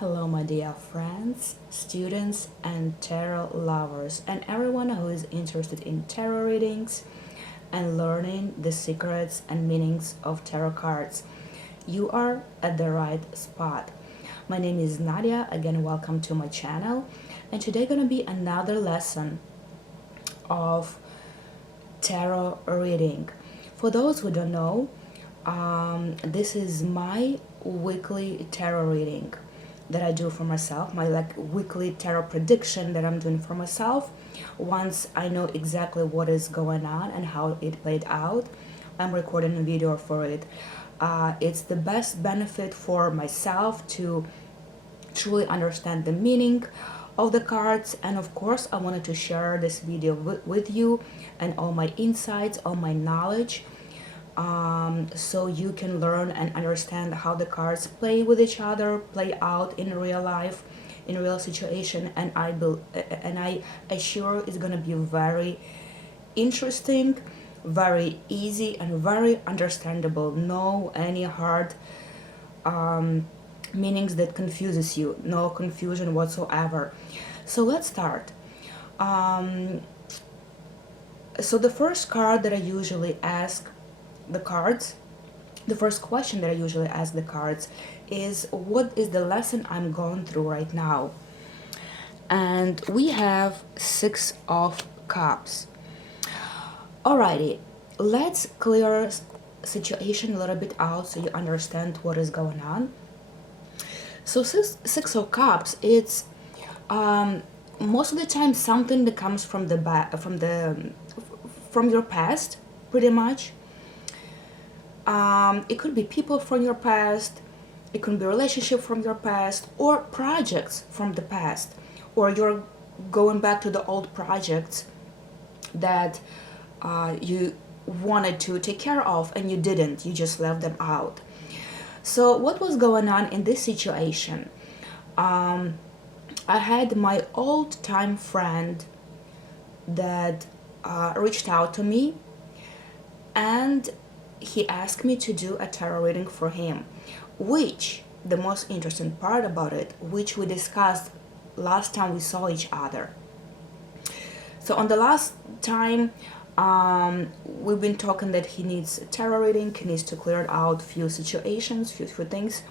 Hello, my dear friends, students, and tarot lovers, and everyone who is interested in tarot readings and learning the secrets and meanings of tarot cards. You are at the right spot. My name is Nadia. Again, welcome to my channel. And today gonna be another lesson of tarot reading. For those who don't know, this is my weekly tarot reading that I do for myself, my weekly tarot prediction that I'm doing for myself. Once I know exactly what is going on and how it played out, I'm recording a video for it. It's the best benefit for myself to truly understand the meaning of the cards, and of course I wanted to share this video with you and all my insights, all my knowledge, so you can learn and understand how the cards play with each other, play out in real life, in real situation, and I assure it's gonna be very interesting, very easy, and very understandable. No any hard meanings that confuses you, no confusion whatsoever. So let's start. So the first card that I usually ask the cards, the first question that I usually ask the cards is, what is the lesson I'm going through right now? And we have Six of Cups. Alrighty, let's clear situation a little bit out so you understand what is going on. So six of Cups, it's most of the time something that comes from the back, from your past, pretty much. It could be people from your past, it could be a relationship from your past, or projects from the past, or you're going back to the old projects that you wanted to take care of and you didn't, you just left them out. So what was going on in this situation? I had my old time friend that reached out to me, and he asked me to do a tarot reading for him, which the most interesting part about it, which we discussed last time we saw each other. So on the last time, we've been talking that he needs a tarot reading, he needs to clear out few situations, few things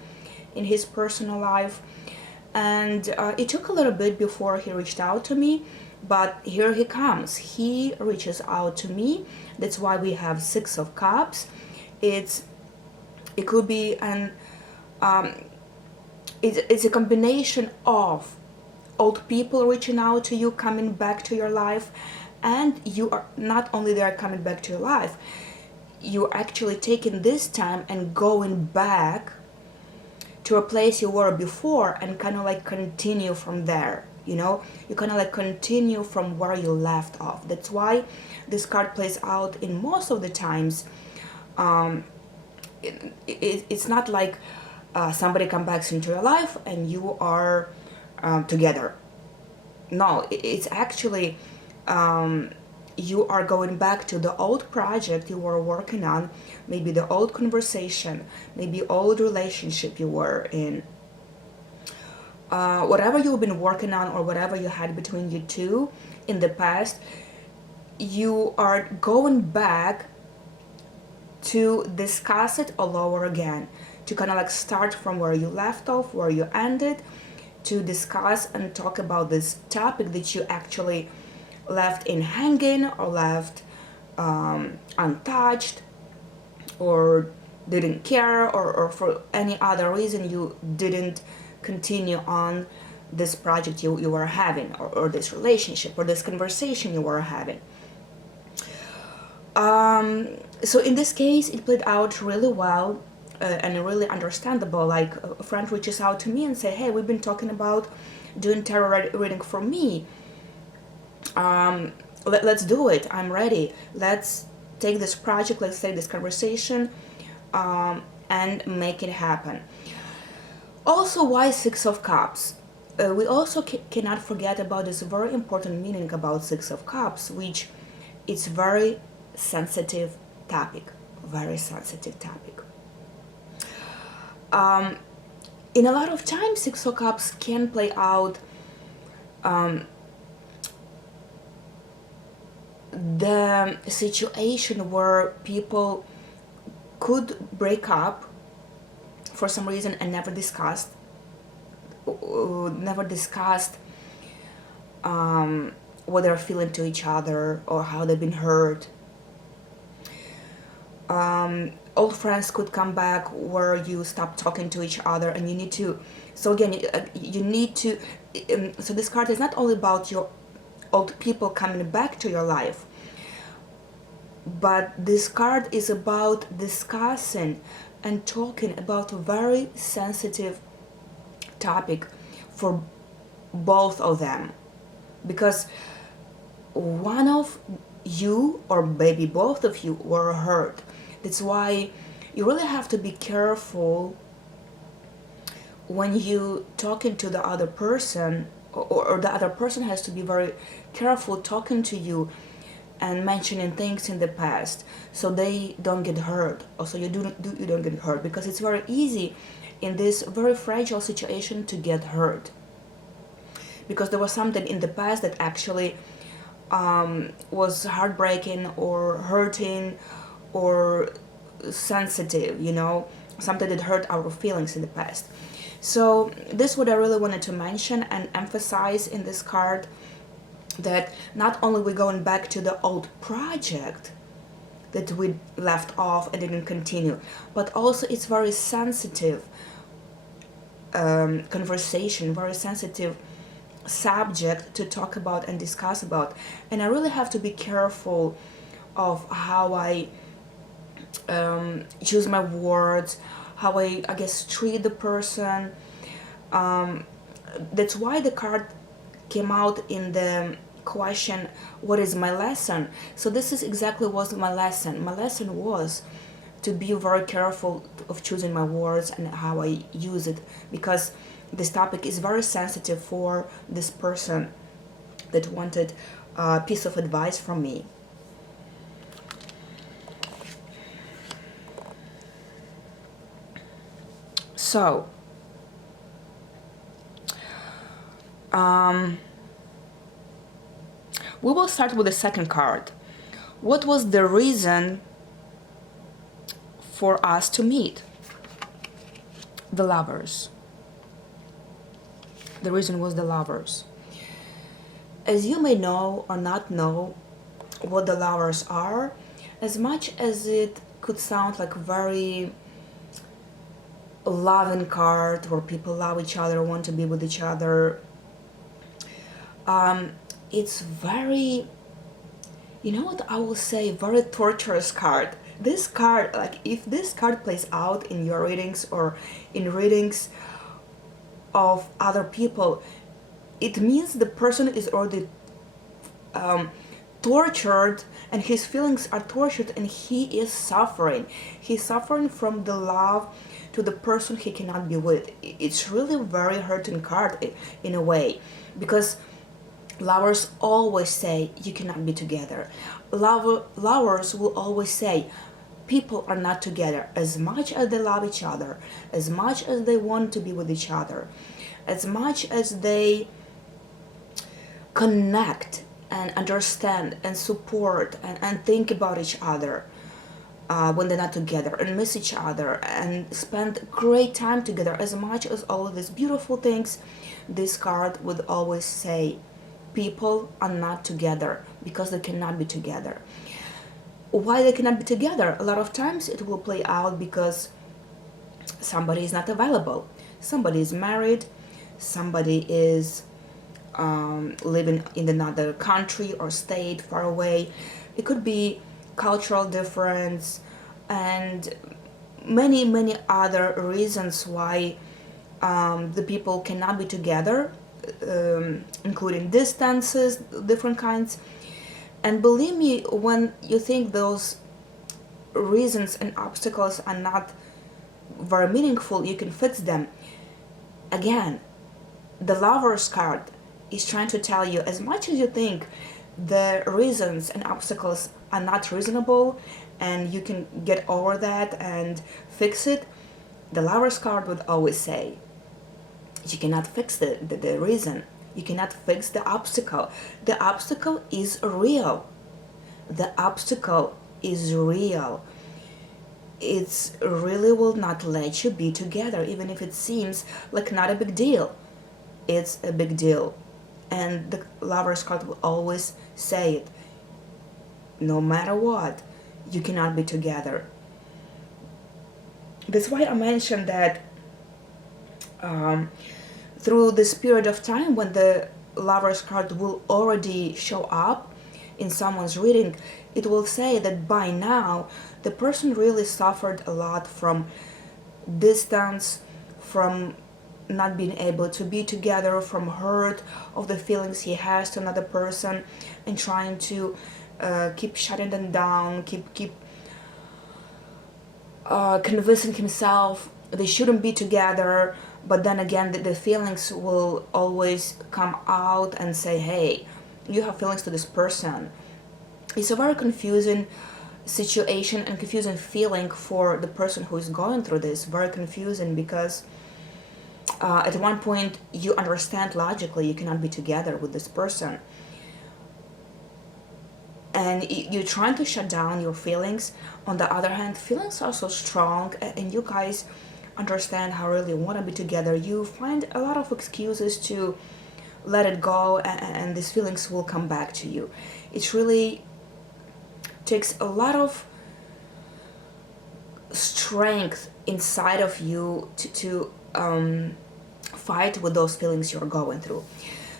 in his personal life, and it took a little bit before he reached out to me, but here he comes. He reaches out to me. That's why we have Six of Cups. It could be it's a combination of old people reaching out to you, coming back to your life, and you are not only they are coming back to your life, you're actually taking this time and going back to a place you were before and kind of like continue from there. You know, you kind of like continue from where you left off. That's why this card plays out in most of the times. It's not like somebody comes back into your life and you are together. No, it's actually you are going back to the old project you were working on, maybe the old conversation, maybe old relationship you were in. Whatever you've been working on or whatever you had between you two in the past, you are going back to discuss it all over again, to kind of like start from where you left off, where you ended, to discuss and talk about this topic that you actually left in hanging or left untouched, or didn't care, or for any other reason you didn't continue on this project you were having, or this relationship or this conversation you were having. So in this case it played out really well, and really understandable. Like a friend reaches out to me and say, hey, we've been talking about doing tarot reading for me. Let's do it, I'm ready. Let's take this project, let's take this conversation, and make it happen. Also, why Six of Cups? We also cannot forget about this very important meaning about Six of Cups, which it's very sensitive topic, very sensitive topic. in a lot of times, Six of Cups can play out the situation where people could break up for some reason and never discussed what they're feeling to each other or how they've been hurt. Old friends could come back where you stop talking to each other, and you need to. So again, you need to. So this card is not only about your old people coming back to your life, but this card is about discussing and talking about a very sensitive topic for both of them, because one of you, or maybe both of you, were hurt. That's why you really have to be careful when you talking to the other person, or the other person has to be very careful talking to you and mentioning things in the past, so they don't get hurt, or so you don't get hurt, because it's very easy in this very fragile situation to get hurt, because there was something in the past that actually was heartbreaking or hurting or sensitive, something that hurt our feelings in the past. So this is what I really wanted to mention and emphasize in this card, that not only we're going back to the old project that we left off and didn't continue, but also it's very sensitive conversation, very sensitive subject to talk about and discuss about. And I really have to be careful of how I choose my words, how I guess treat the person. That's why the card came out in the question, what is my lesson? So this is exactly what my lesson. My lesson was to be very careful of choosing my words and how I use it, because this topic is very sensitive for this person that wanted a piece of advice from me. So, we will start with the second card. What was the reason for us to meet? The Lovers. The reason was the Lovers. As you may know or not know what the Lovers are, as much as it could sound like a very loving card where people love each other, want to be with each other, it's very, what I will say, very torturous card. This card, like if this card plays out in your readings or in readings of other people, it means the person is already tortured, and his feelings are tortured, and he is suffering. He's suffering from the love to the person he cannot be with. It's really very hurting card in a way, because lovers always say you cannot be together. Lovers will always say people are not together, as much as they love each other, as much as they want to be with each other, as much as they connect and understand and support and think about each other when they're not together, and miss each other and spend great time together, as much as all of these beautiful things, this card would always say people are not together because they cannot be together. Why they cannot be together? A lot of times it will play out because somebody is not available. Somebody is married, somebody is living in another country or state far away. It could be cultural difference and many other reasons why the people cannot be together, including distances, different kinds. And believe me, when you think those reasons and obstacles are not very meaningful, you can fix them. Again, the Lovers card is trying to tell you, as much as you think the reasons and obstacles are not reasonable and you can get over that and fix it, the Lovers card would always say You cannot fix the reason. You cannot fix the obstacle. The obstacle is real. The obstacle is real. It's really will not let you be together, even if it seems like not a big deal. It's a big deal. And the Lover's card will always say it. No matter what, you cannot be together. That's why I mentioned that through this period of time when the Lover's card will already show up in someone's reading, it will say that by now the person really suffered a lot from distance, from not being able to be together, from hurt of the feelings he has to another person, and trying to keep shutting them down, keep convincing himself they shouldn't be together. But then again, the feelings will always come out and say, hey, you have feelings to this person. It's a very confusing situation and confusing feeling for the person who is going through this. Very confusing because at one point you understand logically you cannot be together with this person, and you're trying to shut down your feelings. On the other hand, feelings are so strong, and you guys understand how really you want to be together. You find a lot of excuses to let it go, and these feelings will come back to you. It really takes a lot of strength inside of you to fight with those feelings you're going through.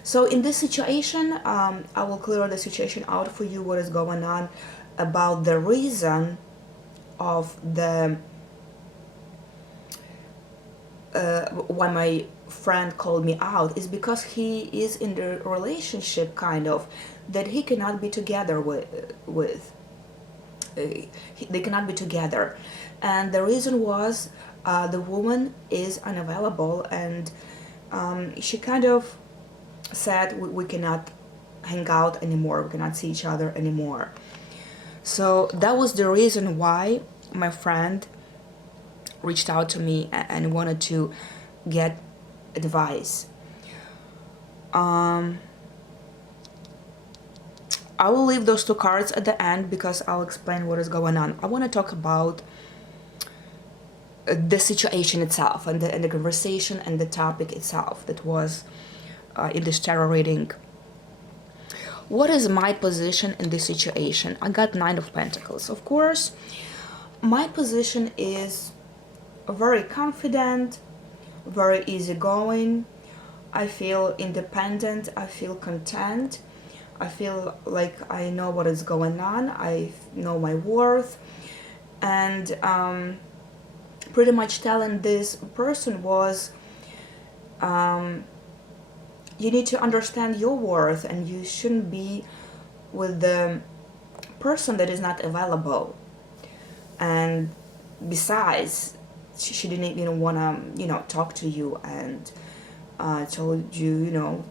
So in this situation, I will clear the situation out for you, what is going on, about the reason of the why my friend called me out is because he is in the relationship kind of that he cannot be together with. They cannot be together, and the reason was the woman is unavailable, and she kind of said we cannot hang out anymore, we cannot see each other anymore. So that was the reason why my friend reached out to me and wanted to get advice. I will leave those two cards at the end because I'll explain what is going on. I want to talk about the situation itself and the conversation and the topic itself that was in this tarot reading. What is my position in this situation? I got Nine of Pentacles. Of course, my position is very confident, very easygoing. I feel independent. I feel content. I feel like I know what is going on. I know my worth. And pretty much telling this person was, you need to understand your worth, and you shouldn't be with the person that is not available. And besides, she didn't even want to, talk to you, and told you,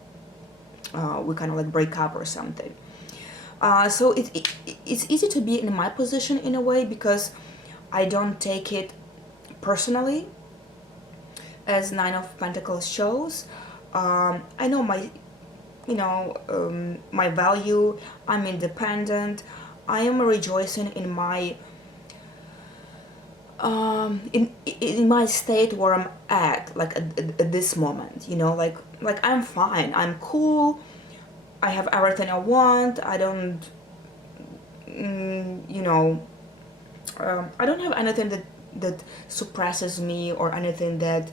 we kind of like break up or something. So it's easy to be in my position in a way because I don't take it personally, as Nine of Pentacles shows. I know my, my value. I'm independent. I am rejoicing in my in my state where I'm at, like at this moment. Like I'm fine. I'm cool. I have everything I want. I don't, I don't have anything that suppresses me or anything that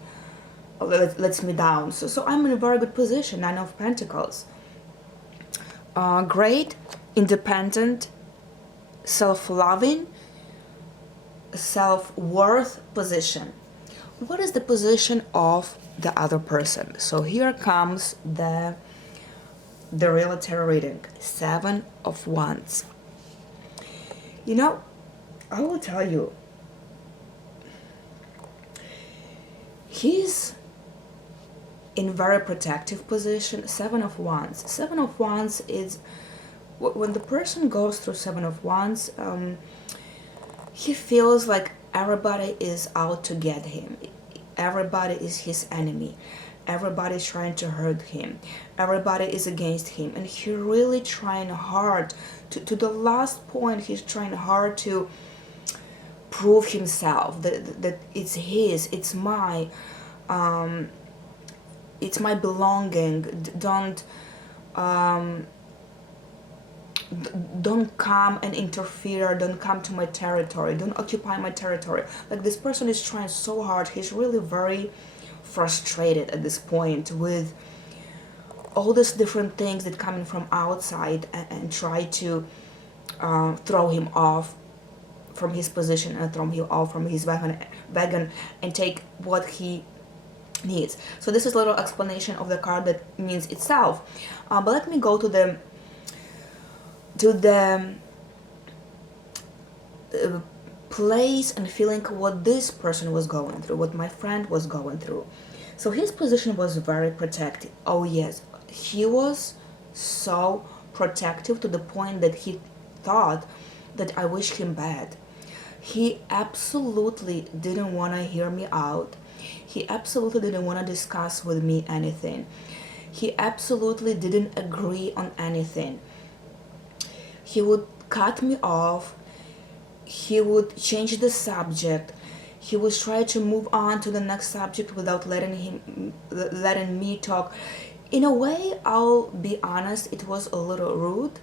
lets me down. So I'm in a very good position. Nine of Pentacles. Great, independent, self-loving, self-worth position. What is the position of the other person? So here comes the real tarot reading. Seven of Wands. I will tell you, he's in very protective position. Seven of Wands. Seven of Wands is when the person goes through Seven of Wands, he feels like everybody is out to get him. Everybody is his enemy. everybody's trying to hurt him, everybody is against him, and he really trying hard to the last point. He's trying hard to prove himself that it's his, it's my belonging. Um, don't come and interfere, don't come to my territory, don't occupy my territory. Like, this person is trying so hard. He's really very frustrated at this point with all these different things that coming from outside and try to throw him off from his position and throw him off from his wagon and take what he needs. So this is a little explanation of the card that means itself. But let me go to the place and feeling what this person was going through, what my friend was going through. So his position was very protective. Oh yes, he was so protective to the point that he thought that I wish him bad. He absolutely didn't want to hear me out. He absolutely didn't want to discuss with me anything. He absolutely didn't agree on anything. He would cut me off. He would change the subject. He would try to move on to the next subject without letting me talk. In a way, I'll be honest, it was a little rude.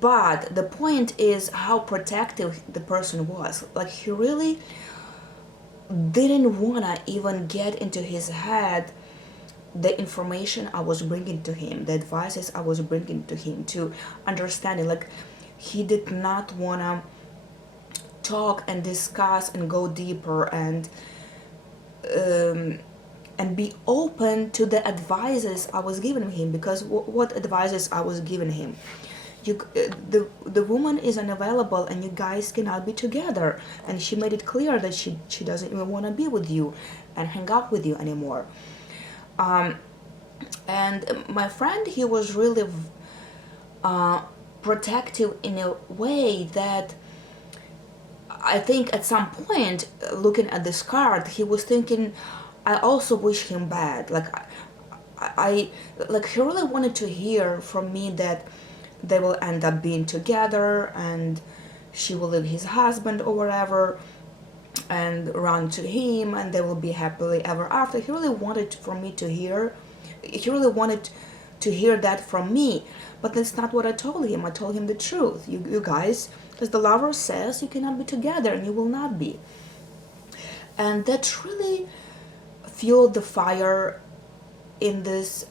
But the point is how protective the person was. Like, he really didn't wanna even get into his head the information I was bringing to him, the advices I was bringing to him, to understanding. Like, he did not wanna talk and discuss and go deeper and be open to the advices I was giving him. Because what advices I was giving him? The woman is unavailable and you guys cannot be together, and she made it clear that she doesn't even want to be with you and hang out with you anymore. And my friend, he was really protective in a way that I think at some point, looking at this card, he was thinking, I also wish him bad. Like, I like, he really wanted to hear from me that they will end up being together and she will leave his husband or whatever and run to him and they will be happily ever after. He really wanted to hear that from me. But that's not what I told him. I told him the truth. You guys, as the lover says, you cannot be together and you will not be. And that really fueled the fire in this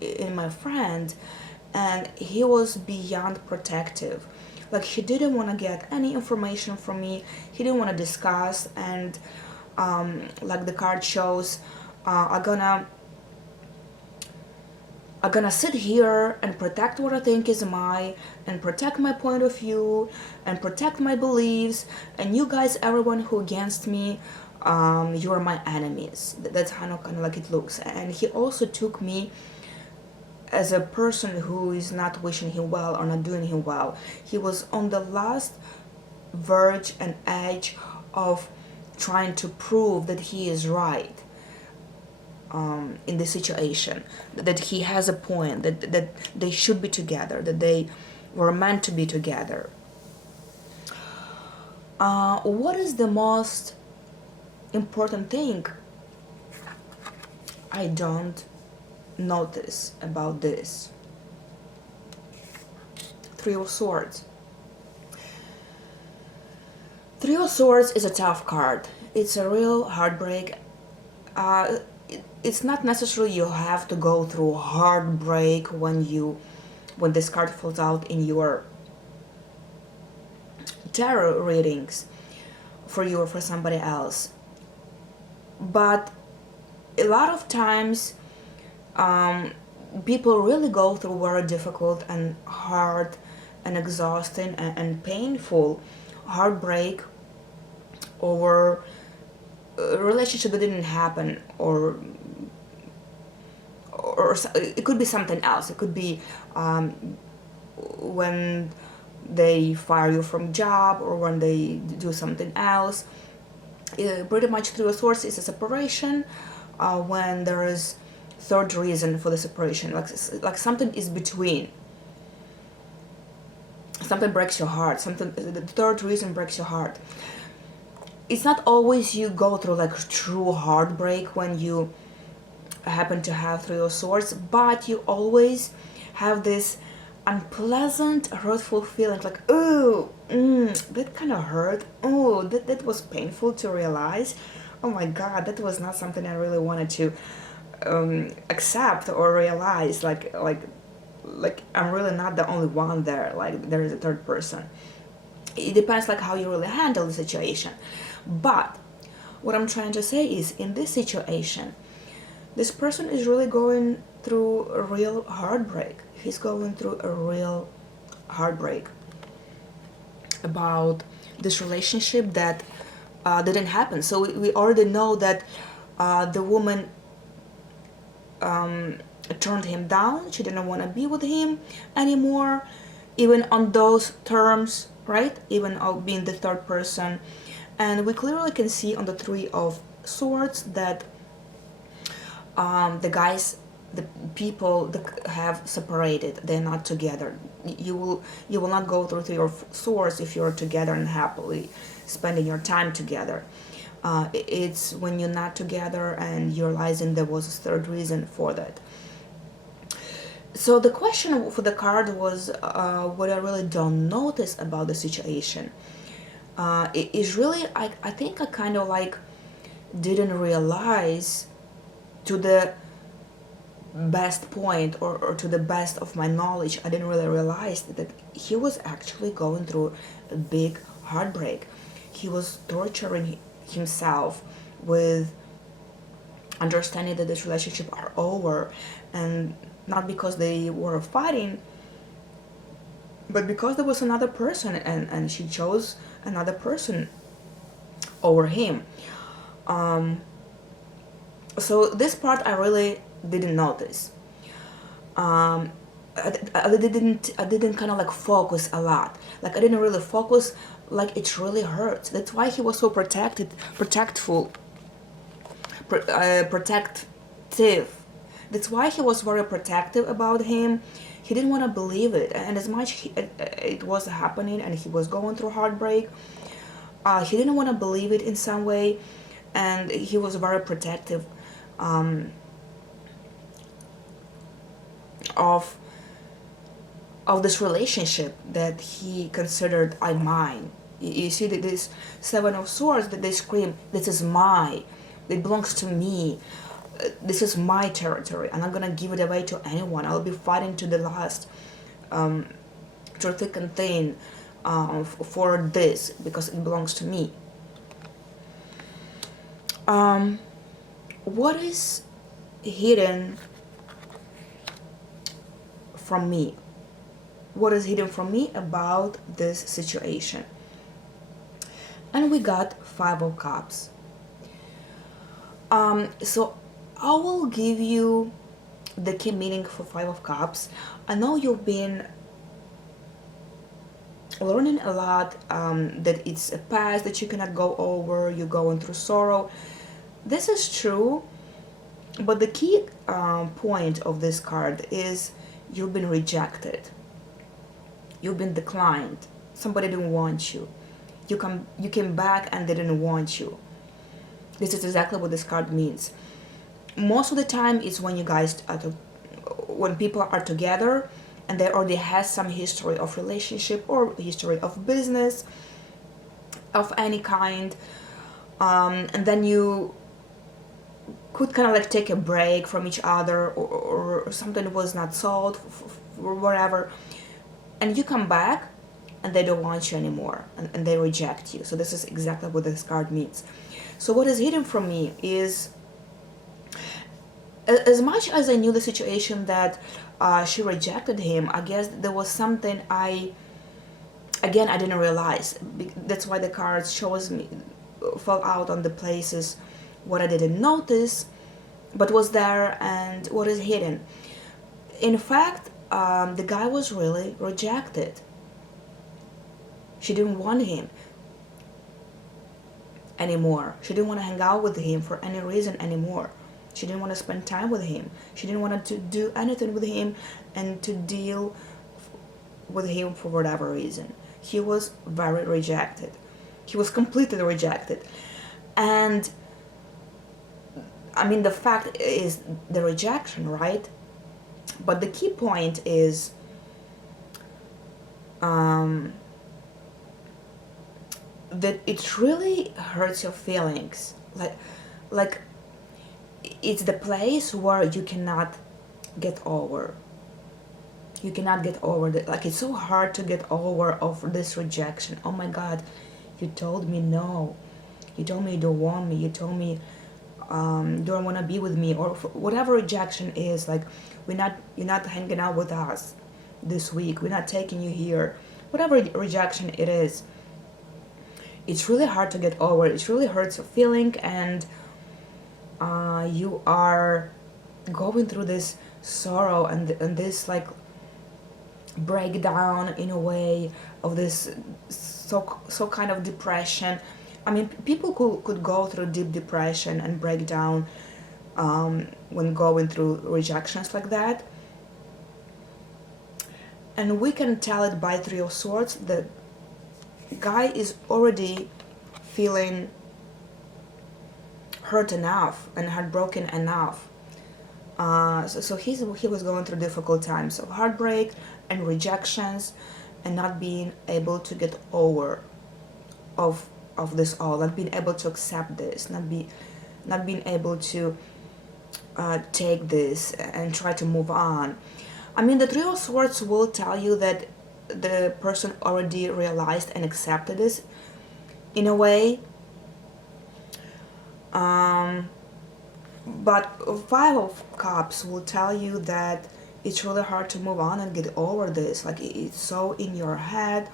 in my friend. And he was beyond protective. Like, he didn't want to get any information from me. He didn't want to discuss. And like the card shows, I'm gonna sit here and protect what I think is mine, and protect my point of view, and protect my beliefs. And you guys, everyone who against me, you are my enemies. That's kind of like it looks. And he also took me as a person who is not wishing him well or not doing him well. He was on the last verge and edge of trying to prove that he is right in the situation, that he has a point, that they should be together, that they were meant to be together. What is the most important thing I don't notice about this? Three of Swords. Three of Swords is a tough card. It's a real heartbreak. It's not necessarily you have to go through heartbreak when this card falls out in your tarot readings for you or for somebody else. But a lot of times people really go through very difficult and hard and exhausting and painful heartbreak over a relationship that didn't happen, or it could be something else. It could be when they fire you from job, or when they do something else. Pretty much Three of Swords is a separation when there is third reason for the separation, like something is between. Something breaks your heart. Something, the third reason breaks your heart. It's not always you go through like true heartbreak when you happen to have Three of Swords, but you always have this unpleasant, hurtful feeling like, oh, that kind of hurt. Oh, that was painful to realize. Oh my god, that was not something I really wanted to accept or realize. Like I'm really not the only one there. Like there is a third person. It depends like how you really handle the situation. But what I'm trying to say is, in this situation, this person is really going through a real heartbreak. He's going through a real heartbreak about this relationship that didn't happen. So we already know that the woman turned him down. She didn't want to be with him anymore, even on those terms, right? Even of being the third person. And we clearly can see on the Three of Swords that the people that have separated. They're not together. You will not go through Three of Swords if you're together and happily spending your time together. It's when you're not together and you're realizing there was a third reason for that. So the question for the card was what I really don't notice about the situation. It is really, I think I kind of like didn't realize to the best point, or to the best of my knowledge, I didn't really realize that he was actually going through a big heartbreak. He was torturing himself with understanding that this relationship are over, and not because they were fighting, but because there was another person, and she chose another person over him. So this part I really didn't notice. I didn't kind of like focus a lot. Like I didn't really focus. Like it really hurts. That's why he was so protective. That's why he was very protective about him. He didn't want to believe it, and as much it was happening, and he was going through heartbreak. He didn't want to believe it in some way, and he was very protective of this relationship that he considered I mine. You see that this Seven of Swords, that they scream, "This is mine. It belongs to me. This is my territory. I'm not gonna give it away to anyone. I'll be fighting to the last, through thick and thin, for this because it belongs to me." What is hidden from me? What is hidden from me about this situation? And we got Five of Cups. So I will give you the key meaning for Five of Cups. I know you've been learning a lot, that it's a past that you cannot go over, you're going through sorrow. This is true, but the key point of this card is you've been rejected. You've been declined. Somebody didn't want you. You came back and they didn't want you. This is exactly what this card means. Most of the time it's when you guys when people are together and they already has some history of relationship or history of business of any kind, and then you could kind of like take a break from each other, or something was not solved or whatever, and you come back and they don't want you anymore, and they reject you. So this is exactly what this card means. So what is hidden from me is, as much as I knew the situation that she rejected him, I guess there was something I didn't realize. That's why the cards shows me fell out on the places what I didn't notice but was there, and what is hidden. In fact, the guy was really rejected. She didn't want him. anymore. She didn't want to hang out with him for any reason anymore. She didn't want to spend time with him. She didn't want to do anything with him and to deal with him for whatever reason. He was very rejected. He was completely rejected. And I mean, the fact is the rejection, right? But the key point is that it really hurts your feelings. Like it's the place where you cannot get over. You cannot get over it. Like it's so hard to get over of this rejection. Oh my God, you told me no. You told me you don't want me. You told me don't want to be with me, or whatever rejection is. Like you're not hanging out with us this week. We're not taking you here. Whatever rejection it is, it's really hard to get over. It really hurts your feeling, and you are going through this sorrow and this like breakdown in a way of this so kind of depression. I mean, people could go through deep depression and break down when going through rejections like that. And we can tell it by Three of Swords. The guy is already feeling hurt enough and heartbroken enough. So he was going through difficult times of heartbreak and rejections and not being able to get over of this all, not being able to accept this, not being able to take this and try to move on. I mean, the Three of Swords will tell you that the person already realized and accepted this in a way. But Five of Cups will tell you that it's really hard to move on and get over this. Like it's so in your head,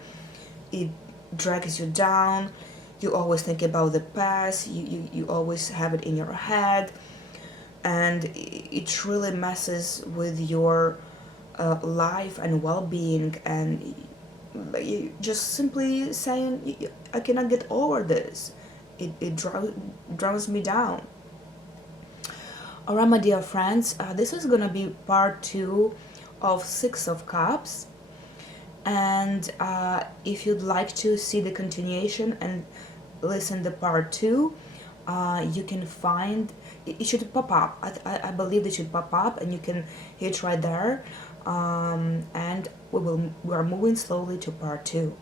it drags you down. You always think about the past. You always have it in your head, and it really messes with your life and well-being. And you just simply saying, I cannot get over this. It drowns me down. Alright, my dear friends, this is gonna be part 2 of Six of Cups. And if you'd like to see the continuation and listen to part 2, you can find it should pop up. I believe it should pop up, and you can hit right there. And we are moving slowly to part 2.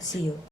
See you.